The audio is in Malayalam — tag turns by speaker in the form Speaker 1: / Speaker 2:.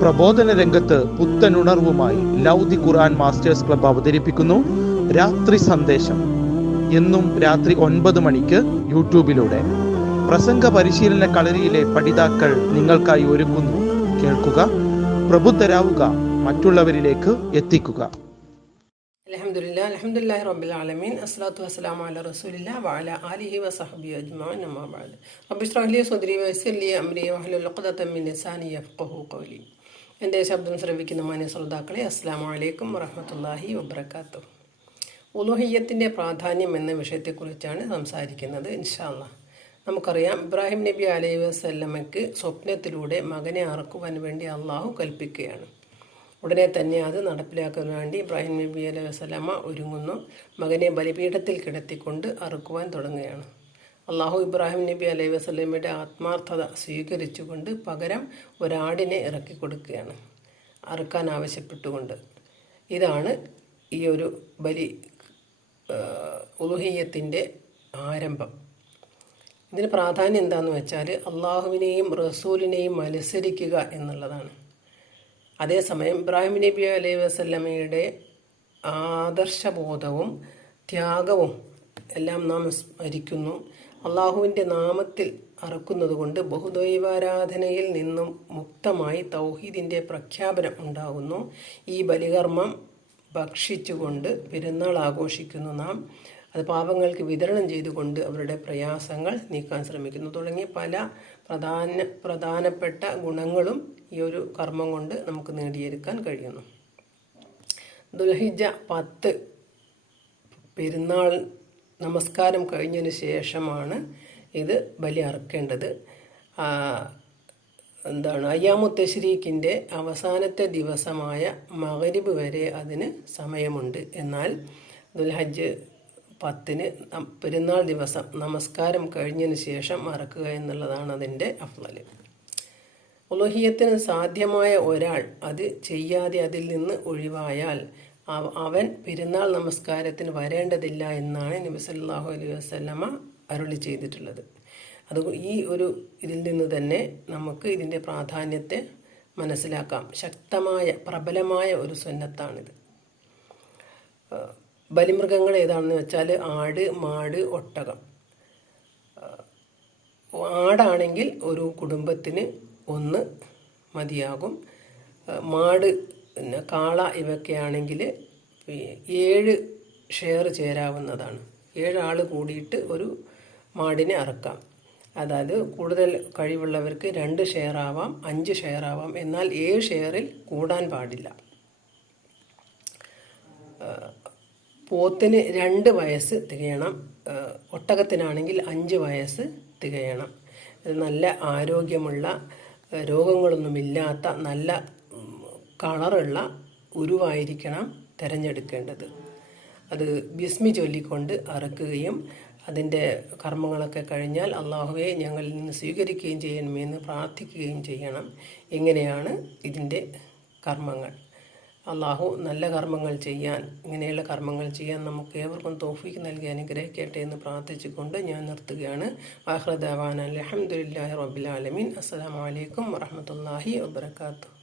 Speaker 1: പ്രബോധന രംഗത്ത് പുത്തനുണർവുമായി ലൗദി ഖുർആൻ മാസ്റ്റേഴ്സ് ക്ലബ് അവതരിപ്പിക്കുന്നു. രാത്രി സന്ദേശം. എന്നും രാത്രി ഒൻപത് മണിക്ക് യൂട്യൂബിലൂടെ. പ്രസംഗ പരിശീലന കളരിയിലെ പഠിതാക്കൾ നിങ്ങൾക്കായി ഒരുക്കുന്നു കേൾക്കുക പ്രബുദ്ധരാവുക മറ്റുള്ളവരിലേക്ക് എത്തിക്കുക.
Speaker 2: അലഹമുല്ല അലഹമുല്ലാ റബ്ബിൽ ആലമീൻ. അസ്ലാത്തു വസ്സലാം ഖൗലി. എന്റെ ശബ്ദം ശ്രവിക്കുന്ന മാന്യ ശ്രോതാക്കളെ അസ്സാം വലൈക്കും വറഹമത്തല്ലാഹി വബർക്കാത്തു ഉലുഹിയത്തിന്റെ പ്രാധാന്യം എന്ന വിഷയത്തെക്കുറിച്ചാണ് സംസാരിക്കുന്നത് ഇൻഷാല്ല നമുക്കറിയാം ഇബ്രാഹിം നബി അലൈഹി വസല്ലമയ്ക്ക് സ്വപ്നത്തിലൂടെ മകനെ അറക്കുവാൻ വേണ്ടി അള്ളാഹു കൽപ്പിക്കുകയാണ്. ഉടനെ തന്നെ അത് നടപ്പിലാക്കാൻ വേണ്ടി ഇബ്രാഹിം നബി അലൈഹി വസല്ലമ ഒരുങ്ങുന്നു. മകനെ ബലിപീഠത്തിൽ കിടത്തിക്കൊണ്ട് അറുക്കുവാൻ തുടങ്ങുകയാണ്. അള്ളാഹു ഇബ്രാഹിം നബി അലൈഹി വസല്ലമയുടെ ആത്മാർത്ഥത സ്വീകരിച്ചുകൊണ്ട് പകരം ഒരാടിനെ ഇറക്കി കൊടുക്കുകയാണ് അറുക്കാൻ ആവശ്യപ്പെട്ടുകൊണ്ട്. ഇതാണ് ഈ ഒരു ബലി ഉലുഹീയത്തിന്റെ ആരംഭം. ഇതിന് പ്രാധാന്യം എന്താണെന്ന് വെച്ചാൽ അള്ളാഹുവിനെയും റസൂലിനെയും അനുസരിക്കുക എന്നുള്ളതാണ്. അതേസമയം ഇബ്രാഹിം നബി അലൈഹി വസല്ലമയുടെ ആദർശബോധവും ത്യാഗവും എല്ലാം നാം സ്മരിക്കുന്നു. അള്ളാഹുവിന്റെ നാമത്തിൽ അറക്കുന്നത് കൊണ്ട് ബഹുദൈവാരാധനയിൽ നിന്നും മുക്തമായി തൗഹീദിന്റെ പ്രഖ്യാപനം ഉണ്ടാകുന്നു. ഈ ബലികർമ്മം ഭക്ഷിച്ചുകൊണ്ട് പെരുന്നാൾ ആഘോഷിക്കുന്നു നാം. അത് പാപങ്ങൾക്ക് വിതരണം ചെയ്തുകൊണ്ട് അവരുടെ പ്രയാസങ്ങൾ നീക്കാൻ ശ്രമിക്കുന്നു. തുടങ്ങിയ പല പ്രധാന പ്രധാനപ്പെട്ട ഗുണങ്ങളും ഈ ഒരു കർമ്മം കൊണ്ട് നമുക്ക് നേടിയെടുക്കാൻ കഴിയുന്നു. ദുൽഹിജ പത്ത് പെരുന്നാൾ നമസ്കാരം കഴിഞ്ഞതിന് ശേഷമാണ് ഇത് ബലി അറക്കേണ്ടത്. എന്താണ് അയ്യാമുത്തശ്രീക്കിന്റെ അവസാനത്തെ ദിവസമായ മകരിബ് വരെ അതിന് സമയമുണ്ട്. എന്നാൽ ദുൽഹജ്ജ് പത്തിന് പെരുന്നാൾ ദിവസം നമസ്കാരം കഴിഞ്ഞതിന് ശേഷം അറക്കുക എന്നുള്ളതാണ് അതിന്റെ അഫ്ലൽ ഉലോഹിയത്തിന് സാധ്യമായ ഒരാൾ അത് ചെയ്യാതെ അതിൽ നിന്ന് ഒഴിവായാൽ അവൻ പെരുന്നാൾ നമസ്കാരത്തിന് വരേണ്ടതില്ല എന്നാണ് നബി സല്ലാഹു അലൈഹി വസ്ലമ അരുളി ചെയ്തിട്ടുള്ളത്. അത് ഈ ഒരു ഇതിൽ നിന്ന് തന്നെ നമുക്ക് ഇതിന്റെ പ്രാധാന്യത്തെ മനസ്സിലാക്കാം. ശക്തമായ പ്രബലമായ ഒരു സുന്നത്താണിത്. ബലിമൃഗങ്ങൾ ഏതാണെന്ന് വെച്ചാൽ ആട് മാട് ഒട്ടകം. ആടാണെങ്കിൽ ഒരു കുടുംബത്തിന് ഒന്ന് മതിയാകും. മാട് പിന്നെ കാള ഇവയൊക്കെയാണെങ്കിൽ ഏഴ് ഷെയർ ചേരാവുന്നതാണ്. ഏഴാൾ കൂടിയിട്ട് ഒരു മാടിനെ അറക്കാം. അതായത് കൂടുതൽ കഴിവുള്ളവർക്ക് രണ്ട് ഷെയർ ആവാം അഞ്ച് ഷെയർ ആവാം. എന്നാൽ ഏഴ് ഷെയറിൽ കൂടാൻ പാടില്ല. പോത്തിന് രണ്ട് വയസ്സ് തികയണം. ഒട്ടകത്തിനാണെങ്കിൽ അഞ്ച് വയസ്സ് തികയണം. നല്ല ആരോഗ്യമുള്ള രോഗങ്ങളൊന്നുമില്ലാത്ത നല്ല കളറുള്ള ഉരുവായിരിക്കണം തിരഞ്ഞെടുക്കേണ്ടത്. അത് ബിസ്മി ചൊല്ലിക്കൊണ്ട് അറക്കുകയും അതിന്റെ കർമ്മങ്ങളൊക്കെ കഴിഞ്ഞാൽ അള്ളാഹുവെ ഞങ്ങളിൽ നിന്ന് സ്വീകരിക്കുകയും ചെയ്യണമെന്ന് പ്രാർത്ഥിക്കുകയും ചെയ്യണം. ഇങ്ങനെയാണ് ഇതിന്റെ കർമ്മങ്ങൾ. അള്ളാഹു നല്ല കർമ്മങ്ങൾ ചെയ്യാൻ ഇങ്ങനെയുള്ള കർമ്മങ്ങൾ ചെയ്യാൻ നമുക്ക് ഏവർക്കും തോഫീക്ക് നൽകി അനുഗ്രഹിക്കട്ടെ എന്ന് പ്രാർത്ഥിച്ചുകൊണ്ട് ഞാൻ നിർത്തുകയാണ്. വാഹ്റദാവാൻ അലഹമുല്ലാ റബിലാലമീൻ അസ്സാം വലൈക്കും വാഹമത്തല്ലാഹി വാബർക്കാത്തു